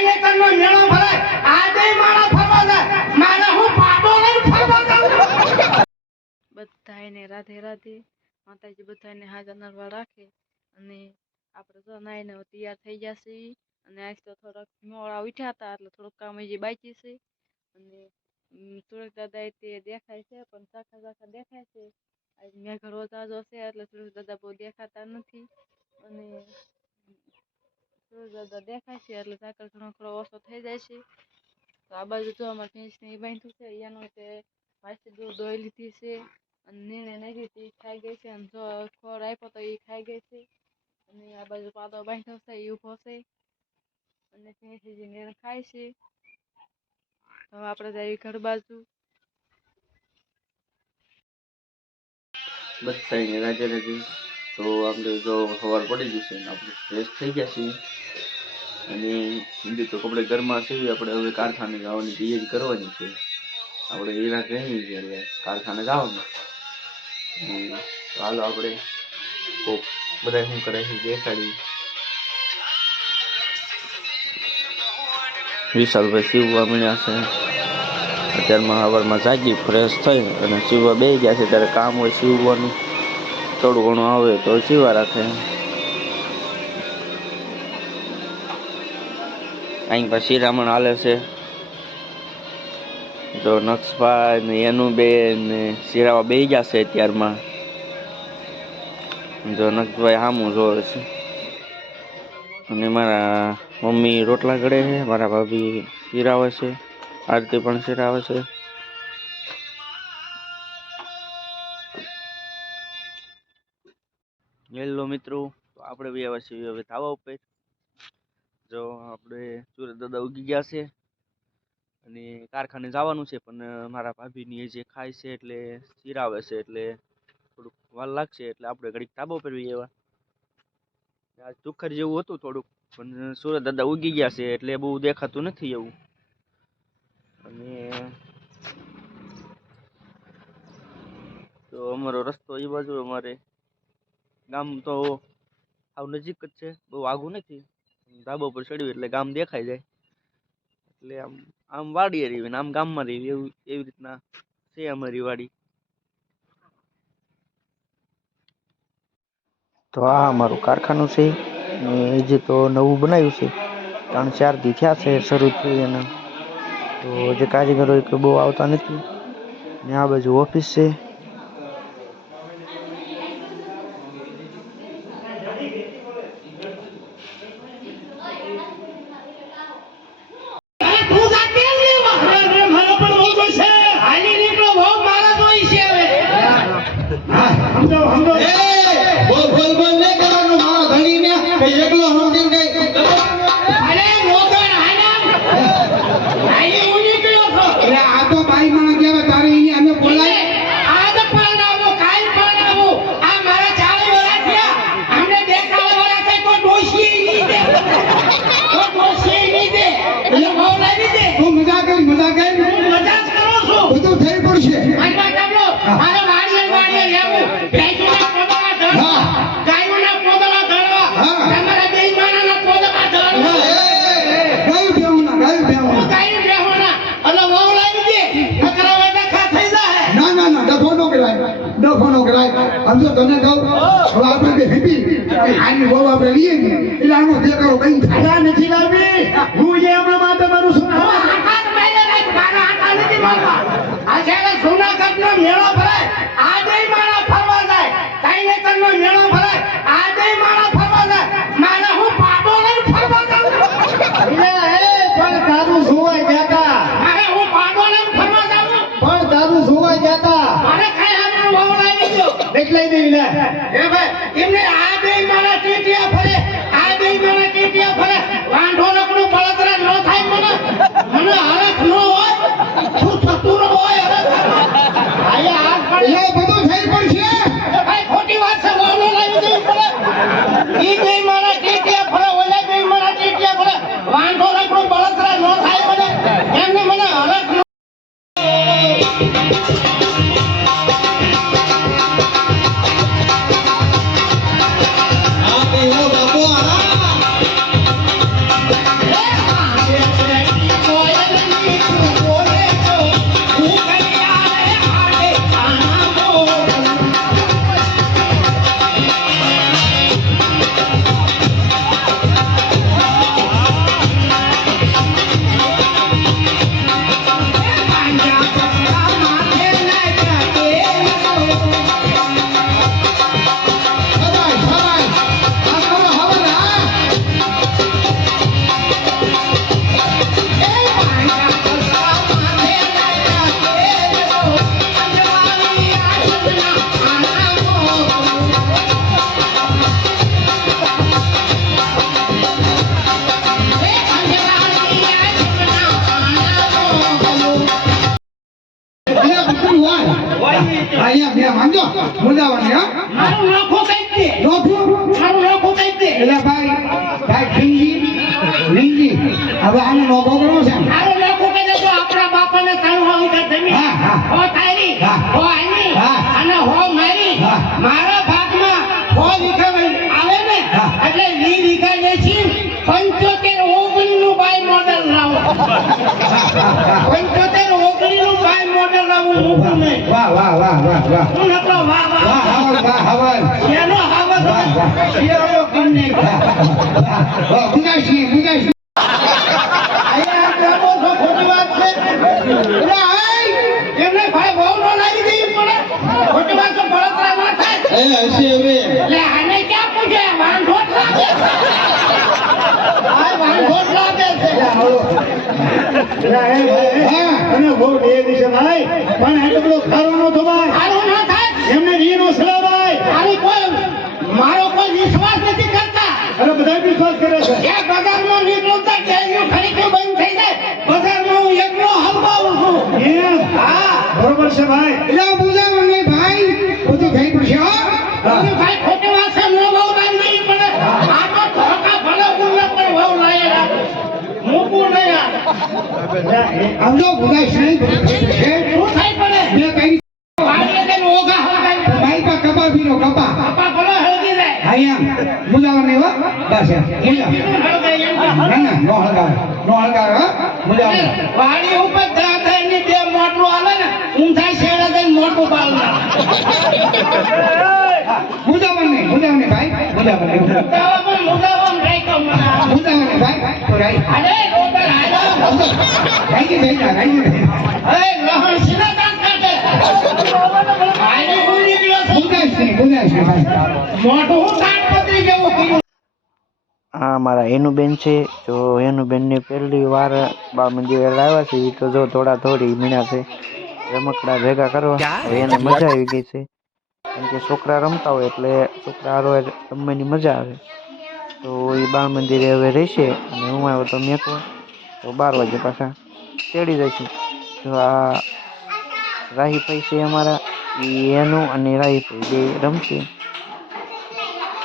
કાઈ ને કરનો મેળો ભરાય આ બે માળા ફરવા જાય મારે હું પાડો લઈને ફરવા જાઉં બધાને રાધે રાધે માતાજી બધાને હાજર નરવા રાખે અને આપણે તો નાઈને તૈયાર થઈ જશે અને આજ તો થોડાક મોડા ઉઠ્યા હતા એટલે થોડુંક કામ હજી બાકી છે અને સુરેશ દાદા તે દેખાય છે પણ ઝાખા ઝાખા દેખાય છે આજ મેઘ રોજાજો છે એટલે સુરેશ દાદા બહુ દેખાતા નથી અને સુરેશ દાદા દેખાય છે એટલે ઝાકળ ઘણો થોડો ઓછો થઈ જાય છે તો આ બાજુ જો અમારે ભેંસને એ બાંધ્યું છે એનું તે વાસી દૂધ દોઈ લીધી છે અને નીણે નાખી હતી એ ખાઈ ગઈ છે અને જો ખોર આપ્યો તો એ ખાઈ ગઈ છે અને આ બાજુ પાદો બાંધ્યો છે એ ઊભો છે અને ભેંસી જે નીણ ખાય છે હવે આપણે જઈએ ઘર બાજુ બધાને રાધે રાધે તો આપણે જો સવાર પડી ગયું છે ને આપણે ફ્રેશ થઈ ગયા છીએ અને બીજું તો કપડે ઘરમાં છે આપણે હવે કારખાને જવાની તૈયારી કરવાની છે આપણે હીરા કહીએ છીએ એટલે કારખાને જવાનું ચાલો આપણે કોક બધા શું કરે છે દેખાડી વિશાલભાઈ સીવવા મળ્યા છે અત્યારમાં સવારમાં જાગી ફ્રેશ થઈ અને સીવવા બેસી ગયા છે ત્યારે કામ હોય સીવવાનું થોડું ઘણું આવે તો સીવવા રાખે અહીં પાસે શિરામણ હાલે છે જો નક્ષભાઈ ને એનું બેન ને શિરાવા બેસી ગયા છે અત્યારમાં જો નક્ષભાઈ સામું જોવે છે અને મારા મમ્મી રોટલા ઘડે છે મારા ભાભી શિરાવે છે આરતી પણ શિરાવે છે હેલો મિત્રો તો આપણે બી આવ્યા છીએ હવે ધાબા ઉપર જો આપણે સુરત દાદા ઉગી ગયા છે અને કારખાને જવાનું છે પણ મારા ભાભીની જે ખાય છે એટલે શિરાવે છે એટલે થોડુંક વાર લાગશે એટલે આપણે ઘડીક ધાબા ઉપર બી આવ્યા આ ચુખર જેવું હતું થોડુંક પણ સુરત દાદા ઉગી ગયા છે એટલે બહુ દેખાતું નથી એવું અને તો અમારો રસ્તો એ બાજુ અમારે ગામ તો આવ નજીક જ છે બહુ આઘું નથી ધાબા પર ચડ્યું એટલે ગામ દેખાઈ જાય એટલે આમ આમ વાડીએ રહી ને આમ ગામમાં રહી એવું એવી રીતના છે અમારી વાડી તો આ અમારું કારખાનું છે જે તો નવું બનાવ્યું છે 3-4 દી થયા છે શરૂ થયું એના તો જે કારીગરો કે બહુ આવતા નથી ને આ બાજુ ઓફિસ છે हम जो तने कहूं હવે આપણે બે હેપી આની બહુ આપણે લઈએ ને એટલે આનો દેખાડો કઈ થાય નથી લાવી હું જે હમણાં માટે મારું શું આકાશ મારે નહીં મારા આકા નથી મારવા આ છેલ્લે જૂનાગઢનો મેળો ભરાય આ બે માળા ફરવા જાય કાઈ ને કરનો મેળો ભરાય આ બે માળા ફરવા જાય મારે હું પાડો લઈને ફરવા જાઉં એટલે પણ તારું જોવાય જતા મારે હું પાડો લઈને ફરવા જાઉં પણ તારું જોવાય જતા મારે કઈ આપણું વાવ લાવી દો એટલે નહીં લે એ ભાઈ એમને આ બે માળા ટીટિયા ફરે આ બે માળા ટીટિયા ફરે વાંઢો લકડું બળતરા ન થાય મને હરખ ન હોય તું થતું ન હોય હરખ આયા હાથ પડી એ બધું થઈ પડશે એ ભાઈ ખોટી વાત છે વાવ લાવી દેવી પડે ઈ બે માળા ટીટિયા ફરે ઓલા બે માળા ટીટિયા ફરે વાંઢો લકડું બળતરા ન થાય મને એમને મને હરખ અહીંયા બે માંગજો મુદાવાની હા મારું નોખું કઈ દે નોખું મારું નોખું કઈ દે એટલે ભાઈ ખીંગી લીંગી હવે આને નોખો કરવો છે મારું નોખું કઈ દે તો આપણા બાપાને ત્રણ હો વીઘા જમીન હા, હા. હો તારી હા. હો આની હા. અને હો મારી હા. મારા ભાગમાં હો વીઘા આવે ને હા. એટલે 20 વીઘા લેશી 75 19 નું બાય મોડેલ લાવો 75 19 નું બાય મોડેલ લાવું મૂકું નહીં વાહ વાહ વાહ વાહ વાહ હું નકરો વાહ વાહ વાહ હવન એનો હાવત વાહ, વાહ. શિયાળો કરીને વાહ બુગાશી અહીંયા આપણે આપો છો ખોટી વાત છે એટલે આય એમને ભાઈ બહુ નો લાગી ગઈ પડે ખોટી વાત તો બળતરા ના થાય એ હશે હવે એટલે આને ક્યાં પૂછે વાંઢોટ લાગે આ વાંઢોટ લાગે છે હા અને બહુ ડેરી છે ભાઈ પણ આટલો બધો ખારો નો થવાય સારું ના થાય એમને રીનો સલાવાય મારી કોઈ મારો કોઈ વિશ્વાસ નથી કરતા અરે બધા વિશ્વાસ કરે છે એ બજારમાં નીકળતા ટેલિયો ખરીદો બંધ થઈ જાય બજારમાં હું એકલો હલવાઉં છું એમ હા બરોબર છે ભાઈ એટલે બુજાવણ નહીં ભાઈ બધું થઈ પડશે હો અને ભાઈ ખોટી વાત છે નો બહુ લાગી પડે આ તો ધોકા ભલે ઉલ્લા પર બહુ લાયે રાખે મૂકું નહીં આવજો બુગાશ નહીં છે શું થાય પડે બે કઈ વાડીએ જઈને ઓઘા હળગાવી ભાઈ પા કપા પીનો કપા બાપા ભલે હળગી જાય અહીંયા બુજાવણ નહીં હો બસ એમ મુજા બીજું હળગાય એમ ના નો હળગાવે હો મુજાવણ વાડી ઉપર દાદાની બે મોટું આલે ને ઊંધા શેડે જઈને મોટું બાલ ના મુજાવણ નહીં ભાઈ મુજાવણ નહીં તાવા પણ મુદાવમ રહી કમ ના મુજાવણ નહીં ભાઈ તો રાઈ અરે ગોબર હાલો રાઈ ગઈ અરે લહણ સીધા દાંત કાઢે આની ગુંડી ગયો છે બુગાશ નહીં ભાઈ મોટું હું તાટપત્રી જેવું કીધું આ મારા હેનુબેન છે જો હેનુબેનની પહેલી વાર બા મંદિરે આવ્યા છે એ તો જો થોડી મીણા છે રમકડા ભેગા કરવા એને મજા આવી ગઈ છે કેમ કે છોકરા રમતા હોય એટલે છોકરા હારો રમવાની મજા આવે તો એ બા મંદિરે હવે રહેશે અને હું આવ્યો તો મેકવા તો 12 વાગે પાછા તેડી જઈશું જો આ રાહીભાઈ છે અમારા એ એનું અને રાહીભાઈ બે રમશે